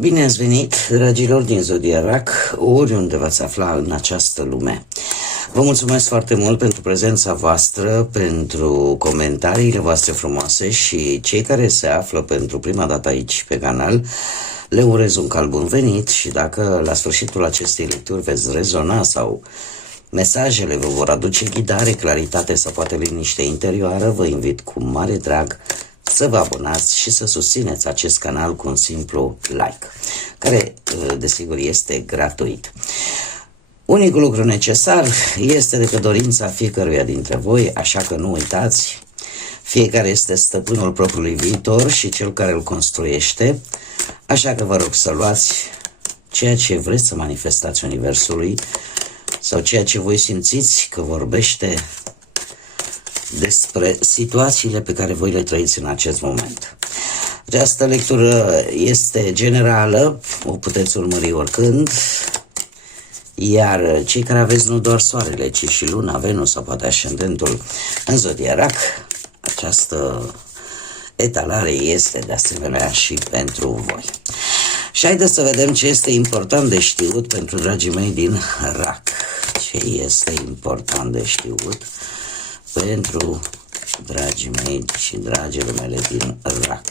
Bine ați venit, dragilor din Zodia RAC, oriunde v-ați afla în această lume. Vă mulțumesc foarte mult pentru prezența voastră, pentru comentariile voastre frumoase și cei care se află pentru prima dată aici pe canal, le urez un cald bun venit și dacă la sfârșitul acestei lecturi veți rezona sau mesajele vă vor aduce ghidare, claritate sau poate liniște interioară, vă invit cu mare drag să vă abonați și să susțineți acest canal cu un simplu like, care desigur este gratuit. Unicul lucru necesar este decât dorința fiecăruia dintre voi, așa că nu uitați, fiecare este stăpânul propriului viitor și cel care îl construiește, așa că vă rog să luați ceea ce vreți să manifestați Universului sau ceea ce voi simțiți că vorbește despre situațiile pe care voi le trăiți în acest moment. Această lectură este generală, o puteți urmări oricând, iar cei care aveți nu doar soarele, ci și luna, Venus sau poate ascendentul în Zodia RAC, această etalare este de asemenea și pentru voi. Și haideți să vedem ce este important de știut pentru dragii mei din RAC. Ce este important de știut pentru dragii mei și dragile mele din RAC.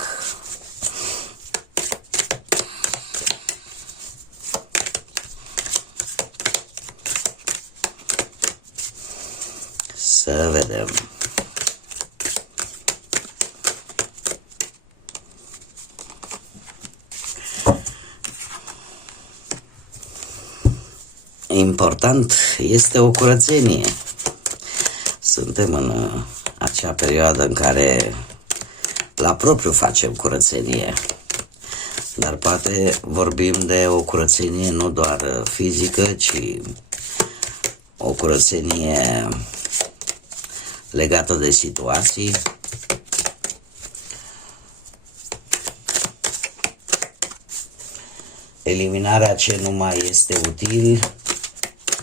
Să vedem. Important este o curățenie. Suntem în acea perioadă în care la propriu facem curățenie, dar poate vorbim de o curățenie nu doar fizică, ci o curățenie legată de situații, eliminarea ce nu mai este util,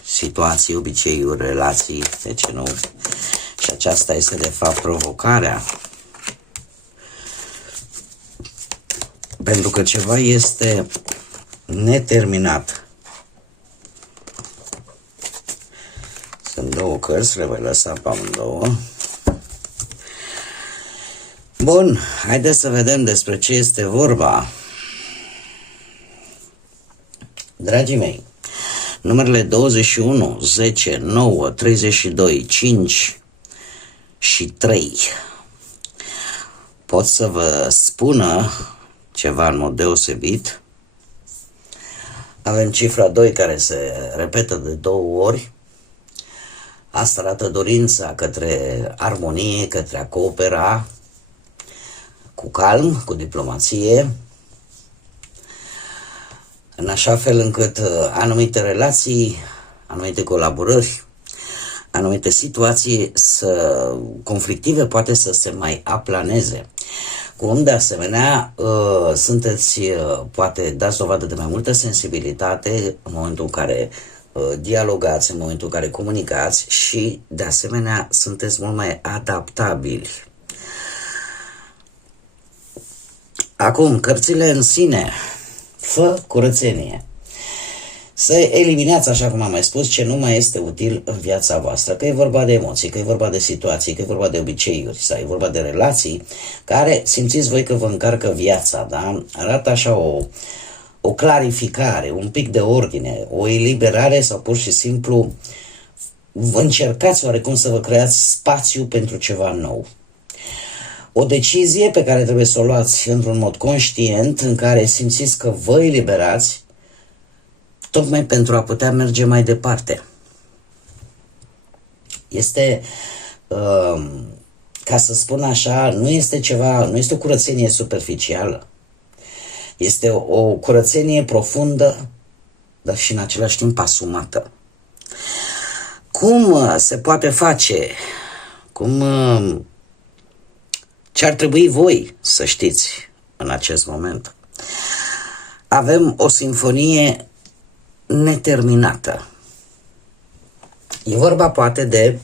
situații, obiceiuri, relații, de ce nu? Și aceasta este de fapt provocarea. Pentru că ceva este neterminat. Sunt două cărți, le voi lăsa pe amândouă. Bun, haideți să vedem despre ce este vorba. Dragii mei, numerele 21, 10, 9, 32, 5 și 3 pot să vă spună ceva în mod deosebit. Avem cifra 2 care se repetă de 2 ori. Asta arată dorința către armonie, către a coopera cu calm, cu diplomație, în așa fel încât anumite relații, anumite colaborări, anumite situații conflictive poate să se mai aplaneze. Cum de asemenea sunteți, poate dați dovadă de mai multă sensibilitate în momentul în care dialogați, în momentul în care comunicați și de asemenea sunteți mult mai adaptabili. Acum, cărțile în sine, fă curățenie. Să eliminați, așa cum am mai spus, ce nu mai este util în viața voastră, că e vorba de emoții, că e vorba de situații, că e vorba de obiceiuri sau e vorba de relații care simțiți voi că vă încarcă viața, da? Arată așa o clarificare, un pic de ordine, o eliberare sau pur și simplu vă încercați oarecum să vă creați spațiu pentru ceva nou. O decizie pe care trebuie să o luați într-un mod conștient, în care simțiți că vă eliberați, tocmai pentru a putea merge mai departe. Este, ca să spun așa, nu este o curățenie superficială. Este o curățenie profundă, dar și în același timp asumată. Cum se poate face? Ce ar trebui voi să știți în acest moment? Avem o sinfonie neterminată. E vorba poate de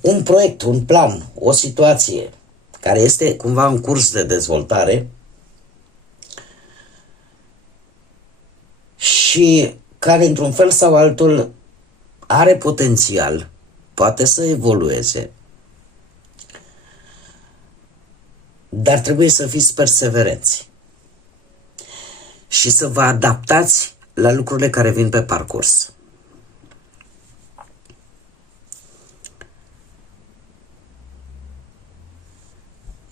un proiect, un plan, o situație care este cumva în curs de dezvoltare și care într-un fel sau altul are potențial, poate să evolueze, dar trebuie să fiți perseverenți și să vă adaptați la lucrurile care vin pe parcurs.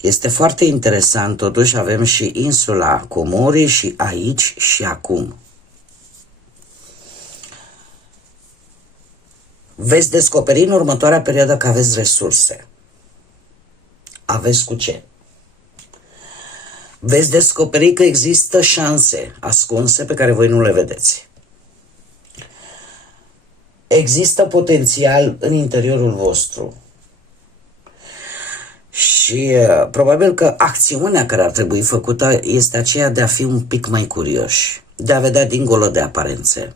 Este foarte interesant, totuși avem și insula Comorii și aici și acum. Veți descoperi în următoarea perioadă că aveți resurse. Aveți cu ce. Veți descoperi că există șanse ascunse pe care voi nu le vedeți. Există potențial în interiorul vostru. Și probabil că acțiunea care ar trebui făcută este aceea de a fi un pic mai curioși, de a vedea dincolo de aparențe,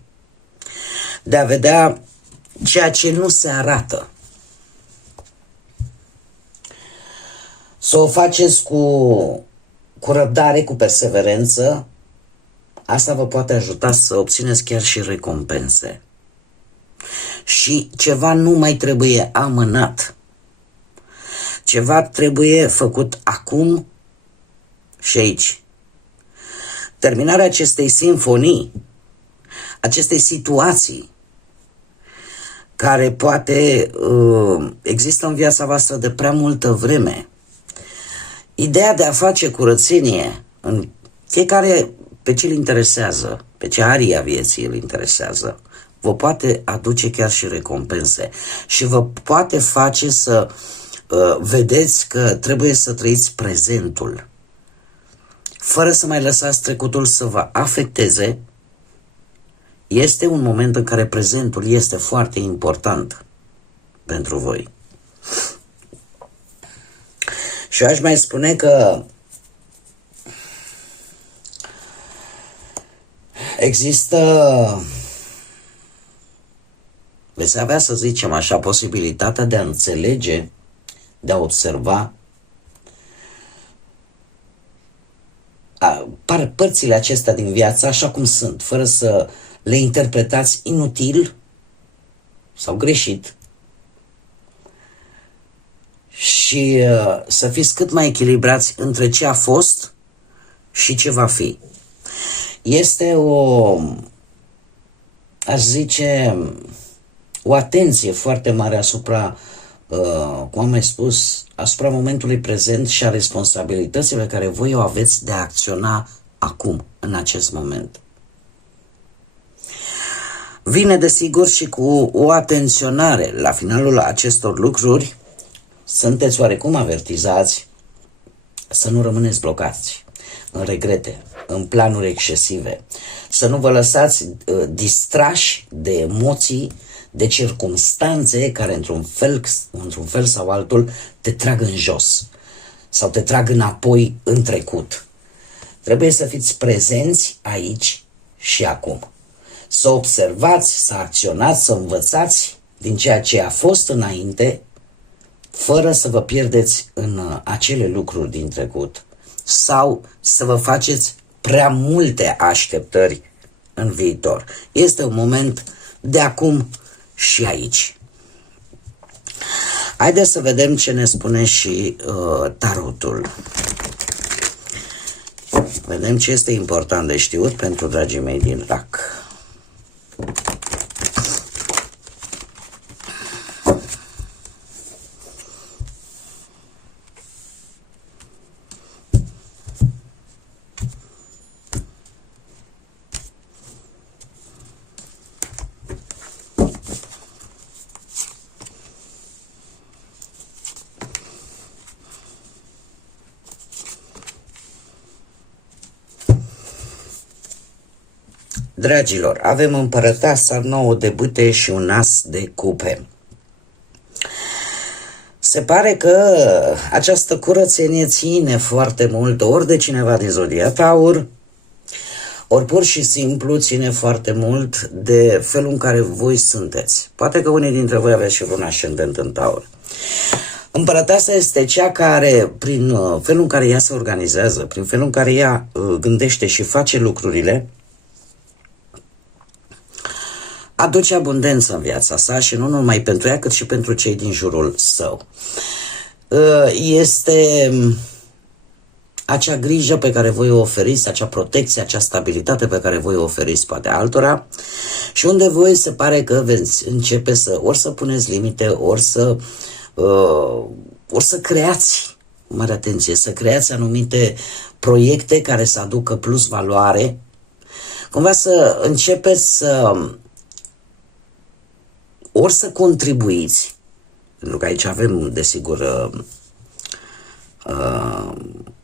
de a vedea ceea ce nu se arată. Să o faceți cu răbdare, cu perseverență, asta vă poate ajuta să obțineți chiar și recompense. Și ceva nu mai trebuie amânat. Ceva trebuie făcut acum și aici. Terminarea acestei simfonii, acestei situații care poate există în viața voastră de prea multă vreme. Ideea de a face curățenie în fiecare, pe ce îl interesează, pe ce aria vieții îl interesează, vă poate aduce chiar și recompense și vă poate face să vedeți că trebuie să trăiți prezentul, fără să mai lăsați trecutul să vă afecteze. Este un moment în care prezentul este foarte important pentru voi. Și aș mai spune că există, veți avea, să zicem așa, posibilitatea de a înțelege, de a observa părțile acestea din viață așa cum sunt, fără să le interpretați inutil sau greșit și să fiți cât mai echilibrați între ce a fost și ce va fi. Este aș zice, o atenție foarte mare asupra, cum am mai spus, asupra momentului prezent și a responsabilității pe care voi o aveți de a acționa acum, în acest moment. Vine desigur și cu o atenționare la finalul acestor lucruri. Sunteți oarecum avertizați să nu rămâneți blocați în regrete, în planuri excesive, să nu vă lăsați distrași de emoții, de circumstanțe care într-un fel sau altul te trag în jos sau te trag înapoi în trecut. Trebuie să fiți prezenți aici și acum. Să observați, să acționați, să învățați din ceea ce a fost înainte, fără să vă pierdeți în acele lucruri din trecut sau să vă faceți prea multe așteptări în viitor. Este un moment de acum și aici. Haideți să vedem ce ne spune și tarotul. Vedem ce este important de știut pentru dragii mei din RAC. Dragilor, avem împărăteasa nouă de bâte și un as de cupe. Se pare că această curățenie ține foarte mult ori de cineva din zodia Taur, ori pur și simplu ține foarte mult de felul în care voi sunteți. Poate că unii dintre voi aveți și vreun ascendent în Taur. Împărăteasa este cea care, prin felul în care ea se organizează, prin felul în care ea gândește și face lucrurile, aduce abundență în viața sa și nu numai pentru ea, cât și pentru cei din jurul său. Este acea grijă pe care voi o oferiți, acea protecție, acea stabilitate pe care voi o oferiți poate altora și unde voi se pare că veți începe ori să puneți limite, ori să creați, mare atenție, să creați anumite proiecte care să aducă plus valoare, cumva să începeți ori să contribuiți, pentru că aici avem, desigur,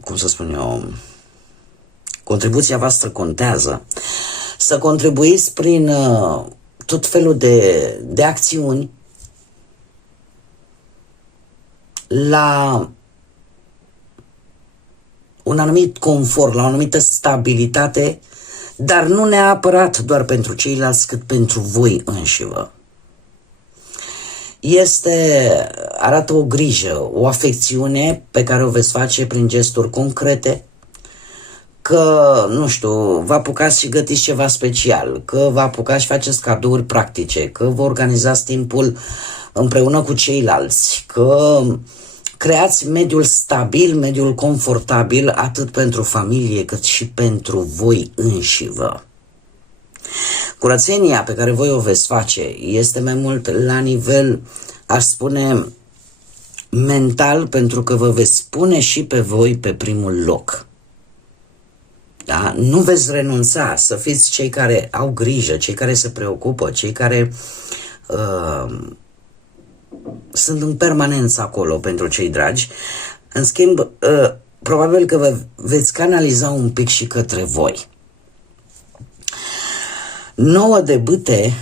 cum să spun eu, contribuția voastră contează, să contribuiți prin tot felul de acțiuni la un anumit confort, la o anumită stabilitate, dar nu neapărat doar pentru ceilalți, cât pentru voi înșivă. Arată o grijă, o afecțiune pe care o veți face prin gesturi concrete, că, nu știu, vă apucați și gătiți ceva special, că vă apucați și faceți cadouri practice, că vă organizați timpul împreună cu ceilalți, că creați mediul stabil, mediul confortabil, atât pentru familie cât și pentru voi înșivă. Curățenia pe care voi o veți face este mai mult la nivel, aș spune, mental, pentru că vă veți pune și pe voi pe primul loc. Da? Nu veți renunța să fiți cei care au grijă, cei care se preocupă, cei care sunt în permanență acolo pentru cei dragi. În schimb, probabil că vă veți canaliza un pic și către voi. 9 de bâte,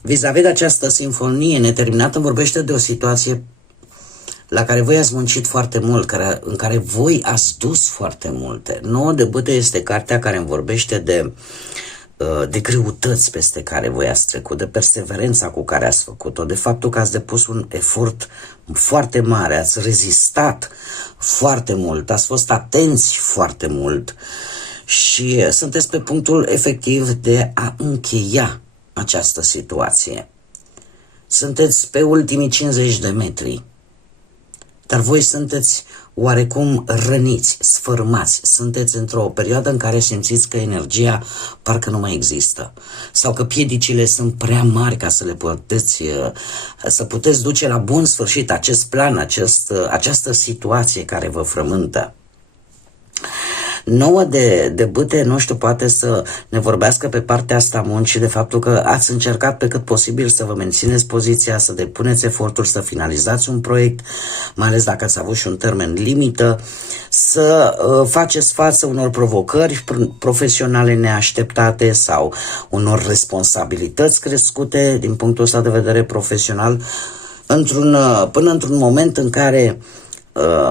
vis-a-vis de această sinfonie neterminată, vorbește de o situație la care voi ați muncit foarte mult, în care voi ați dus foarte multe. 9 de bâte este cartea care îmi vorbește de greutăți peste care voi ați trecut, de perseverența cu care ați făcut-o, de faptul că ați depus un efort foarte mare, ați rezistat foarte mult, ați fost atenți foarte mult și sunteți pe punctul efectiv de a încheia această situație. Sunteți pe ultimii 50 de metri, dar voi sunteți oarecum răniți, sfârmați, sunteți într-o perioadă în care simțiți că energia parcă nu mai există sau că piedicile sunt prea mari ca să puteți duce la bun sfârșit acest plan, această situație care vă frământă. 9 de bâte, nu știu, poate să ne vorbească pe partea asta a muncii de faptul că ați încercat pe cât posibil să vă mențineți poziția, să depuneți eforturi, să finalizați un proiect, mai ales dacă ați avut și un termen limită, să faceți față unor provocări profesionale neașteptate sau unor responsabilități crescute din punctul ăsta de vedere profesional, până într-un moment în care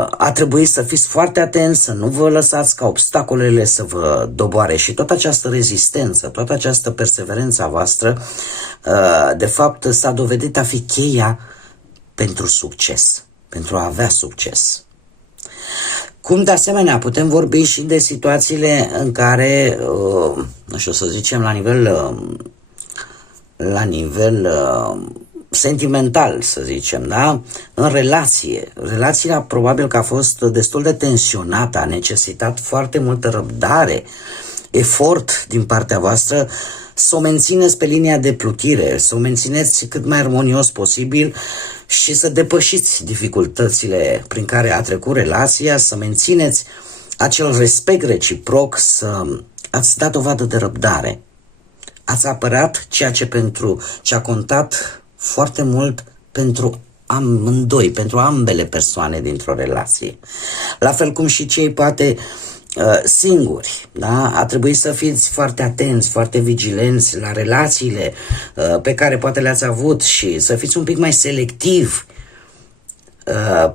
a trebuit să fiți foarte atenți, să nu vă lăsați ca obstacolele să vă doboare și toată această rezistență, toată această perseverență a voastră, de fapt, s-a dovedit a fi cheia pentru succes, pentru a avea succes. Cum de asemenea putem vorbi și de situațiile în care, nu știu să zicem, la nivel sentimental, să zicem, da? În relația probabil că a fost destul de tensionată, a necesitat foarte multă răbdare, efort din partea voastră să o mențineți pe linia de plutire, să o mențineți cât mai armonios posibil și să depășiți dificultățile prin care a trecut relația, să mențineți acel respect reciproc, să ați dat dovadă de răbdare. Ați apărat ceea ce a contat foarte mult pentru amândoi, pentru ambele persoane dintr-o relație. La fel cum și cei poate singuri, da? A trebuit să fiți foarte atenți, foarte vigilenți la relațiile pe care poate le-ați avut și să fiți un pic mai selectivi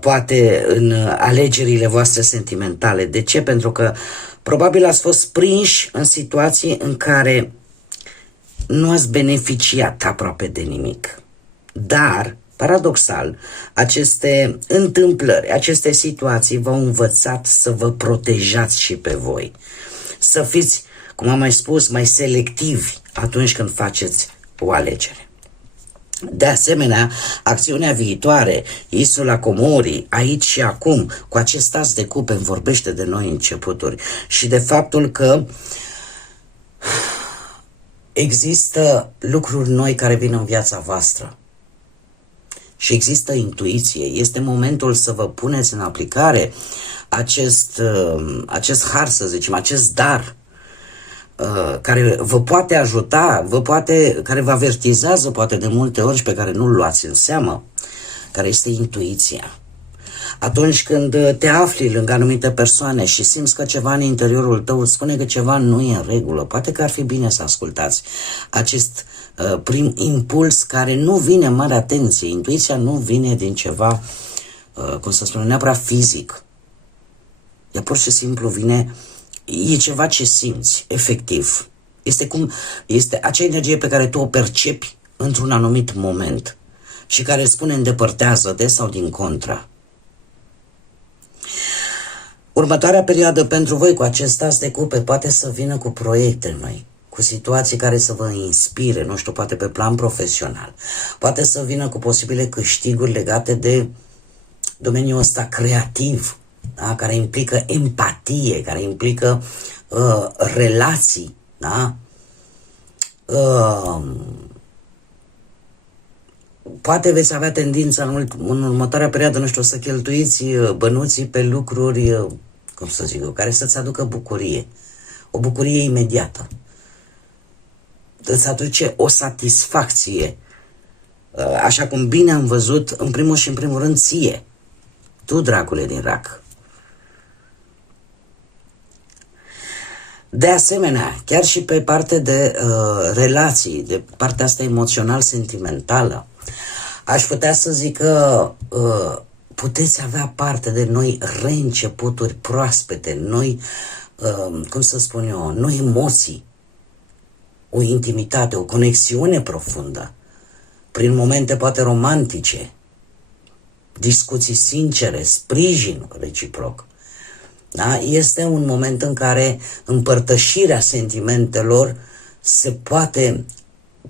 poate în alegerile voastre sentimentale. De ce? Pentru că probabil ați fost prinși în situații în care nu ați beneficiat aproape de nimic. Dar, paradoxal, aceste întâmplări, aceste situații v-au învățat să vă protejați și pe voi. Să fiți, cum am mai spus, mai selectivi atunci când faceți o alegere. De asemenea, acțiunea viitoare, Insula Comorii, aici și acum, cu acest as de cupe, îmi vorbește de noi începuturi și de faptul că există lucruri noi care vin în viața voastră și există intuiție. Este momentul să vă puneți în aplicare acest har, să zicem, acest dar care vă poate ajuta, care vă avertizează poate de multe ori și pe care nu-l luați în seamă, care este intuiția. Atunci când te afli lângă anumite persoane și simți că ceva în interiorul tău îți spune că ceva nu e în regulă, poate că ar fi bine să ascultați acest prim impuls care nu vine, mare atenție, intuiția nu vine din ceva, cum să spun, neapărat fizic. Ea pur și simplu vine, e ceva ce simți, efectiv. Este acea energie pe care tu o percepi într-un anumit moment și care îți spune îndepărtează-te sau din contra. Următoarea perioadă pentru voi cu acest as de cupe poate să vină cu proiecte noi, cu situații care să vă inspire, nu știu, poate pe plan profesional. Poate să vină cu posibile câștiguri legate de domeniul ăsta creativ, da? Care implică empatie, care implică relații, da? Poate veți avea tendința în următoarea perioadă, nu știu, să cheltuiți bănuții pe lucruri, cum să zic eu, care să-ți aducă bucurie. O bucurie imediată. Îți aduce o satisfacție. Așa cum bine am văzut, în primul și în primul rând ție. Tu, dracule din rac. De asemenea, chiar și pe partea de relații, de partea asta emoțional-sentimentală, aș putea să zic că puteți avea parte de noi reînceputuri proaspete, noi, cum să spun eu, noi emoții, o intimitate, o conexiune profundă, prin momente poate romantice, discuții sincere, sprijin reciproc. Da? Este un moment în care împărtășirea sentimentelor se poate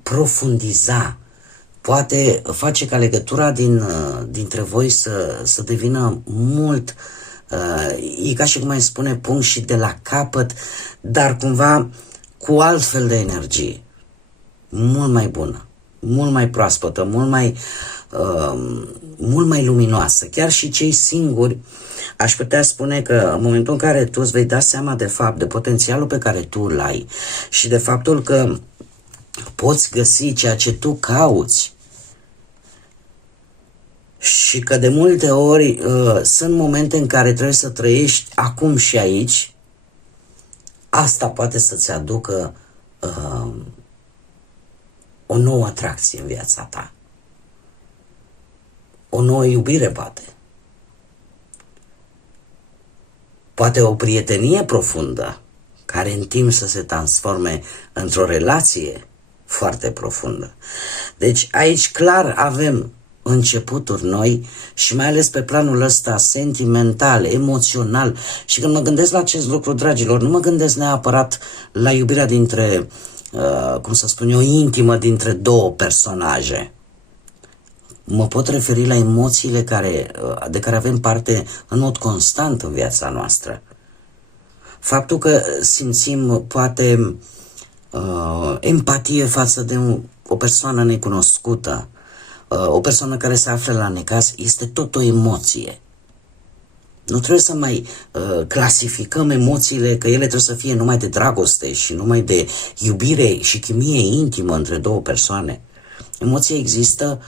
profundiza, poate face ca legătura dintre voi să devină mult, e ca și cum mai spune, punct și de la capăt, dar cumva cu altfel de energie, mult mai bună, mult mai proaspătă, mult mai luminoasă. Chiar și cei singuri, aș putea spune că în momentul în care tu îți vei da seama de fapt de potențialul pe care tu îl ai și de faptul că poți găsi ceea ce tu cauți și că de multe ori sunt momente în care trebuie să trăiești acum și aici, asta poate să-ți aducă o nouă atracție în viața ta. O nouă iubire, poate. Poate o prietenie profundă, care în timp să se transforme într-o relație foarte profundă. Deci aici clar avem începuturi noi și mai ales pe planul ăsta sentimental, emoțional. Și când mă gândesc la acest lucru, dragilor, nu mă gândesc neapărat la iubirea dintre, cum să spun eu, intimă dintre două personaje. Mă pot referi la emoțiile de care avem parte în mod constant în viața noastră. Faptul că simțim poate empatie față de o persoană necunoscută, o persoană care se află la necaz, este tot o emoție. Nu trebuie să mai clasificăm emoțiile, că ele trebuie să fie numai de dragoste și numai de iubire și chimie intimă între două persoane. Emoția există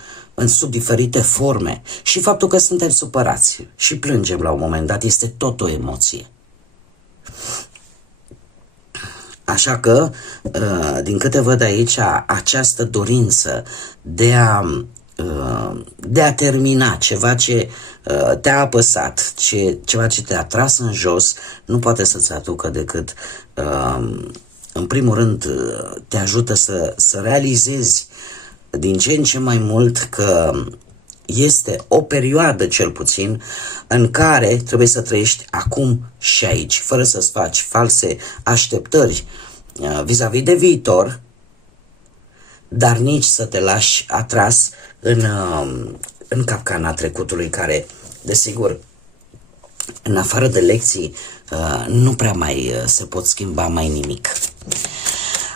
sub diferite forme și faptul că suntem supărați și plângem la un moment dat este tot o emoție. Așa că, din câte văd aici, această dorință de a termina ceva ce te-a apăsat, ceva ce te-a tras în jos, nu poate să-ți aducă decât, în primul rând, te ajută să realizezi din ce în ce mai mult că este o perioadă, cel puțin, în care trebuie să trăiești acum și aici, fără să-ți faci false așteptări vis-a-vis de viitor, dar nici să te lași atras în capcana trecutului care, desigur, în afară de lecții, nu prea mai se pot schimba mai nimic.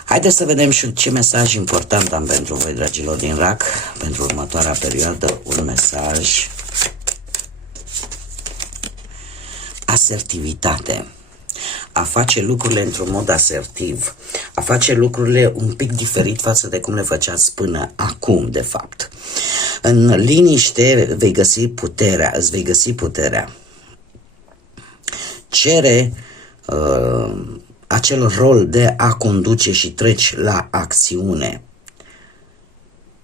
Haideți să vedem și ce mesaj important am pentru voi, dragilor din RAC, pentru următoarea perioadă. Un mesaj: asertivitate. A face lucrurile într-un mod asertiv, a face lucrurile un pic diferit față de cum le făceați până acum, de fapt. În liniște vei găsi puterea, îți vei găsi puterea. Cere acel rol de a conduce și treci la acțiune.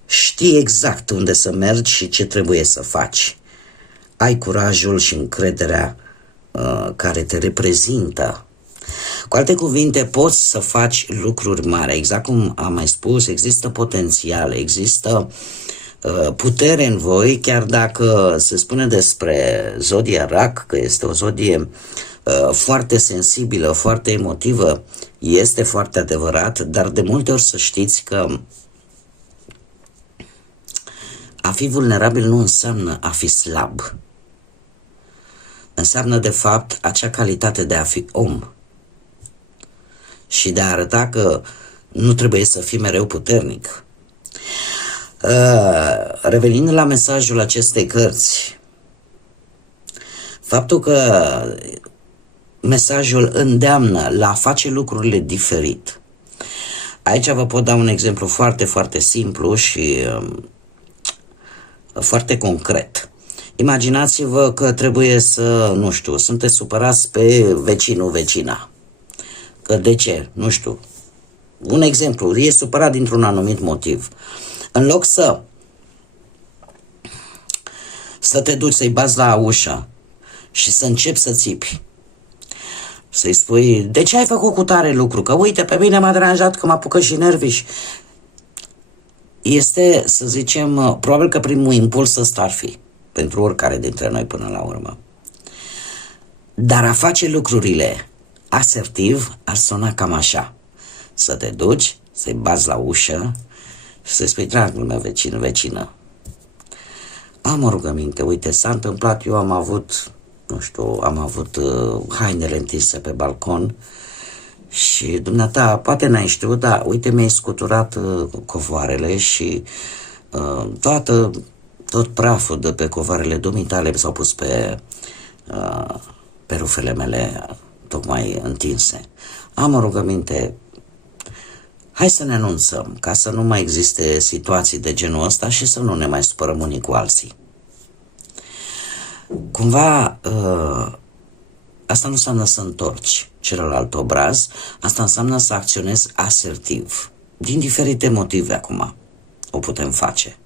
Știi exact unde să mergi și ce trebuie să faci. Ai curajul și încrederea care te reprezintă. Cu alte cuvinte, poți să faci lucruri mari. Exact cum am mai spus, există potențial, există putere în voi, chiar dacă se spune despre zodia RAC că este o zodie foarte sensibilă, foarte emotivă, este foarte adevărat, dar de multe ori să știți că a fi vulnerabil nu înseamnă a fi slab. Înseamnă, de fapt, acea calitate de a fi om și de a arăta că nu trebuie să fii mereu puternic. Revenind la mesajul acestei cărți, faptul că mesajul îndeamnă la a face lucrurile diferit. Aici vă pot da un exemplu foarte, foarte simplu și foarte concret. Imaginați-vă că trebuie să, nu știu, sunteți supărați pe vecinul, vecina. Că de ce? Nu știu. Un exemplu, e supărat dintr-un anumit motiv. În loc să te duci să-i bați la ușă și să începi să țipi, să-i spui: de ce ai făcut cu tare lucru? Că uite, pe mine m-a deranjat că mă apucă și nerviși. Este, să zicem, probabil că primul impuls ăsta ar fi pentru oricare dintre noi până la urmă. Dar a face lucrurile asertiv ar suna cam așa: să te duci, să-i bați la ușă și să-i spui: dragul meu vecin, vecină, am o rugăminte, uite, s-a întâmplat, eu am avut, nu știu, hainele întinse pe balcon și dumneata, poate n-ai știut, dar uite, mi-ai scuturat covoarele și tot praful de pe covoarele dumitale s-au pus pe rufele mele tocmai întinse. Am o rugăminte, hai să ne anunțăm ca să nu mai existe situații de genul ăsta și să nu ne mai supărăm unii cu alții. Cumva asta nu înseamnă să întorci celălalt obraz, asta înseamnă să acționezi asertiv. Din diferite motive acum o putem face.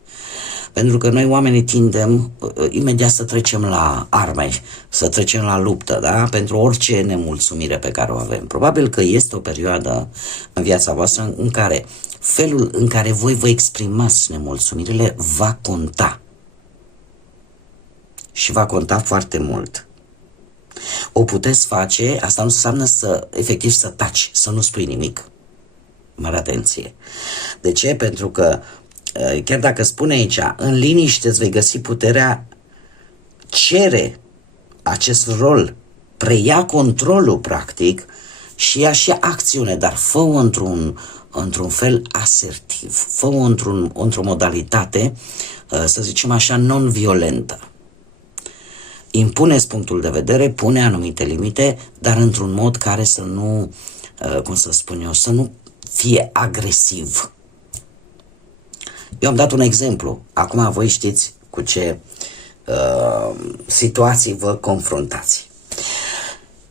Pentru că noi oamenii tindem imediat să trecem la arme, să trecem la luptă, da? Pentru orice nemulțumire pe care o avem. Probabil că este o perioadă în viața voastră în care felul în care voi vă exprimați nemulțumirile va conta. Și va conta foarte mult. O puteți face, asta nu înseamnă efectiv să taci, să nu spui nimic. Mare atenție. De ce? Pentru că chiar dacă spune aici, în liniște îți vei găsi puterea, cere acest rol, preia controlul practic și ia și acțiune, dar fă-o într-un fel asertiv, fă-o într-o modalitate, să zicem așa, non-violentă. Impuneți punctul de vedere, pune anumite limite, dar într-un mod care să nu, cum să spun eu, să nu fie agresiv. Eu am dat un exemplu. Acum voi știți cu ce situații vă confruntați.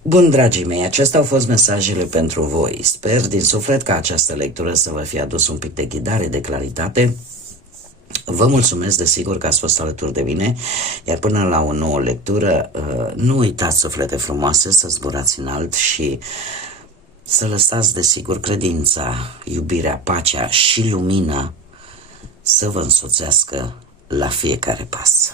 Bun, dragii mei, acestea au fost mesajele pentru voi. Sper din suflet ca această lectură să vă fie adus un pic de ghidare, de claritate. Vă mulțumesc, desigur, că ați fost alături de mine, iar până la o nouă lectură, nu uitați, suflete frumoase, să zburați înalt și să lăsați, desigur, credința, iubirea, pacea și lumina să vă însoțească la fiecare pas.